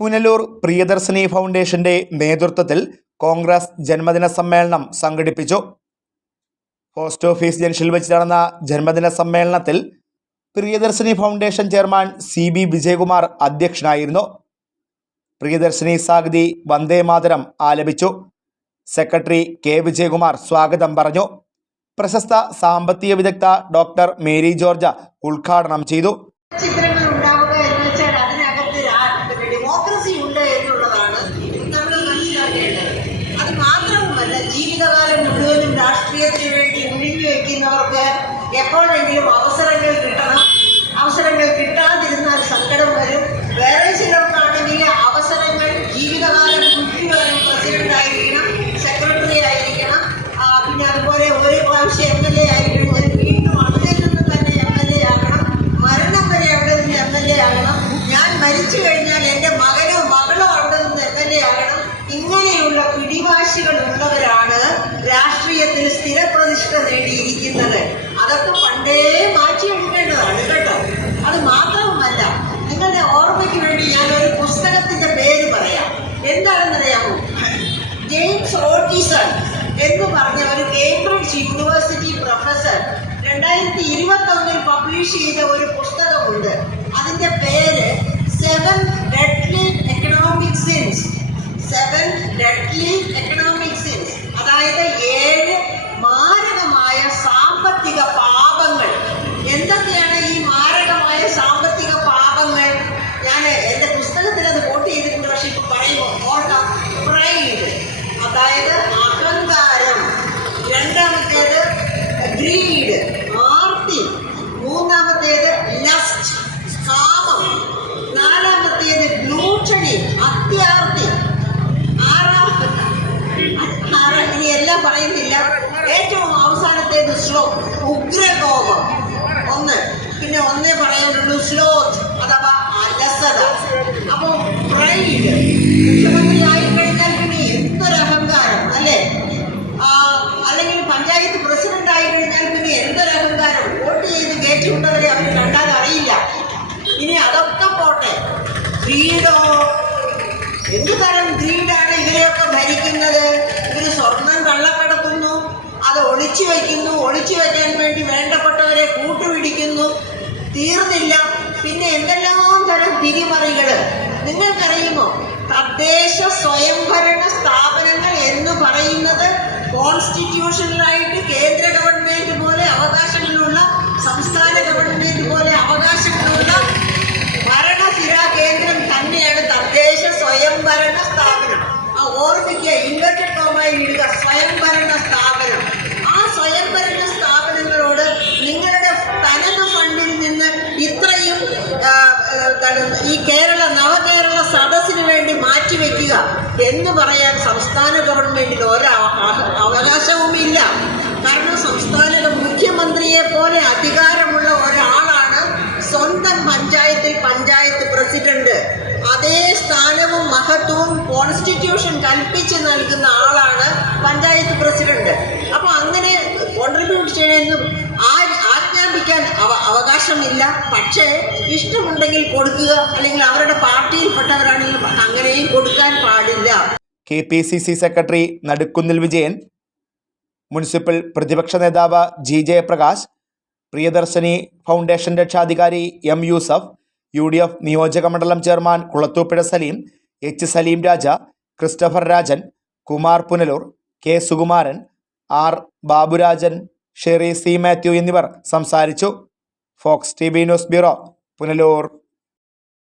പുനലൂർ പ്രിയദർശിനി ഫൗണ്ടേഷന്റെ നേതൃത്വത്തിൽ കോൺഗ്രസ് ജന്മദിന സമ്മേളനം സംഘടിപ്പിച്ചു. പോസ്റ്റ് ഓഫീസ് ജംഗ്ഷനിൽ വെച്ച് നടന്ന ജന്മദിന സമ്മേളനത്തിൽ Priyadarshini foundation chairman C B Vijayakumar അധ്യക്ഷനായിരുന്നു. പ്രിയദർശിനി സാഗതി വന്ദേ മാതരം ആലപിച്ചു. സെക്രട്ടറി കെ വിജയകുമാർ സ്വാഗതം പറഞ്ഞു. പ്രശസ്ത സാമ്പത്തിക വിദഗ്ധ ഡോക്ടർ മേരി ജോർജ ഉദ്ഘാടനം ചെയ്തു. ചിത്രങ്ങൾ എപ്പോഴെങ്കിലും അവസരങ്ങൾ കിട്ടണം. അവസരങ്ങൾ കിട്ടാതിരുന്നാൽ സങ്കടം വരും. വേറെ ചിലർക്കാണെങ്കിൽ അവസരങ്ങൾ ജീവിതകാലം കുട്ടികളും പ്രസിഡന്റ് ആയിരിക്കണം സെക്രട്ടറി ആയിരിക്കണം. പിന്നെ അതുപോലെ ഒരു പ്രാവശ്യം എം എൽ എ ആയിരിക്കണം. ഒരു വീണ്ടും അവിടെ നിന്ന് തന്നെ എം എൽ എ ആകണം. മരണം വരെ അവിടെ നിന്ന് എം എൽ എ ആകണം. ഞാൻ മരിച്ചു കഴിഞ്ഞാൽ എന്റെ മകനോ മകളോ അവിടെ നിന്ന് എം എൽ എ ആകണം. ഇങ്ങനെയുള്ള പിടിവാശികൾ ഉള്ളവരാണ് രാഷ്ട്രീയത്തിൽ സ്ഥിരപ്രതിഷ്ഠ നേടിയിരിക്കുന്നത്. അതൊക്കെ പണ്ടേ മാറ്റിയെടുക്കേണ്ടതാണ് കേട്ടോ. അത് മാത്രവുമല്ല നിങ്ങളുടെ ഓർമ്മയ്ക്ക് വേണ്ടി ഞാൻ ഒരു പുസ്തകത്തിന്റെ പേര് പറയാം. എന്താണെന്നറിയാമോ ജെയിംസ് ഓട്ടീസൺ എന്ന് പറഞ്ഞ ഒരു കേംബ്രിഡ്ജ് യൂണിവേഴ്സിറ്റി പ്രൊഫസർ രണ്ടായിരത്തി ഇരുപത്തൊന്നിൽ പബ്ലിഷ് ചെയ്ത ഒരു പുസ്തകമുണ്ട്. വയ്ക്കുന്നു ഒളിച്ചു വയ്ക്കാൻ വേണ്ടി വേണ്ടപ്പെട്ടവരെ കൂട്ടുപിടിക്കുന്നു. തീർന്നില്ല. പിന്നെ എന്തെല്ലാം തരം തിരിമറികൾ? നിങ്ങൾക്കറിയുമോ? തദ്ദേശ സ്വയംഭരണ സ്ഥാപനങ്ങൾ എന്ന് പറയുന്നത് കോൺസ്റ്റിറ്റ്യൂഷണലായിട്ട് കേന്ദ്ര ഗവൺമെന്റ് പോലെ അവകാശങ്ങളുള്ള സംസ്ഥാന ഗവൺമെന്റ് പോലെ അവകാശങ്ങളുള്ള ഭരണസിരാ കേന്ദ്രം തന്നെയാണ് തദ്ദേശ സ്വയംഭരണ സ്ഥാപനം. ആ ഓർമ്മിക്കുക ഇൻവെർട്ടഡ് കോമായി ഇടുക സ്വയംഭരണ സ്ഥാപനം ആ സ്വയംഭരണ സ്ഥാപനങ്ങളോട് നിങ്ങളുടെ തനത് ഫണ്ടിൽ നിന്ന് ഇത്രയും ആ, ആ, എന്താണ് ഈ കേരള നവകേരള സദസ്സിന് വേണ്ടി മാറ്റിവെക്കുക എന്ന് പറയാൻ സംസ്ഥാന ഗവൺമെന്റിന് ഒരു അവ- അവകാശവുമില്ല. കാരണം സംസ്ഥാന മുഖ്യമന്ത്രിയെ പോലെ അധികാരമുള്ള ഒരാളാണ് സ്വന്തം പഞ്ചായത്തിൽ പഞ്ചായത്ത് പ്രസിഡന്റ്. അതേ സ്ഥാനവും മഹത്വവും കോൺസ്റ്റിറ്റ്യൂഷൻ കൽപ്പിച്ച് നൽകുന്ന ആളാണ് പക്ഷേ ഇഷ്ടമുണ്ടെങ്കിൽ കൊടുക്കുക അല്ലെങ്കിൽ അവരുടെ പാർട്ടിയിൽപ്പെട്ടവരാണെങ്കിൽ അങ്ങനെയും കൊടുക്കാൻ പാടില്ല. K P C C secretary Nadukkunnil Vijayan municipal പ്രതിപക്ഷ നേതാവ് ജി ജയപ്രകാശ് പ്രിയദർശിനി ഫൗണ്ടേഷൻ രക്ഷാധികാരി M Yusuf U D F നിയോജക മണ്ഡലം chairman Kulathupuzha Saleem H Saleem Raja Christopher Rajan Kumar Punalur K Sukumaran R Baburajan Sherry C Mathew എന്നിവർ സംസാരിച്ചു. Fox T B news bureau Punalur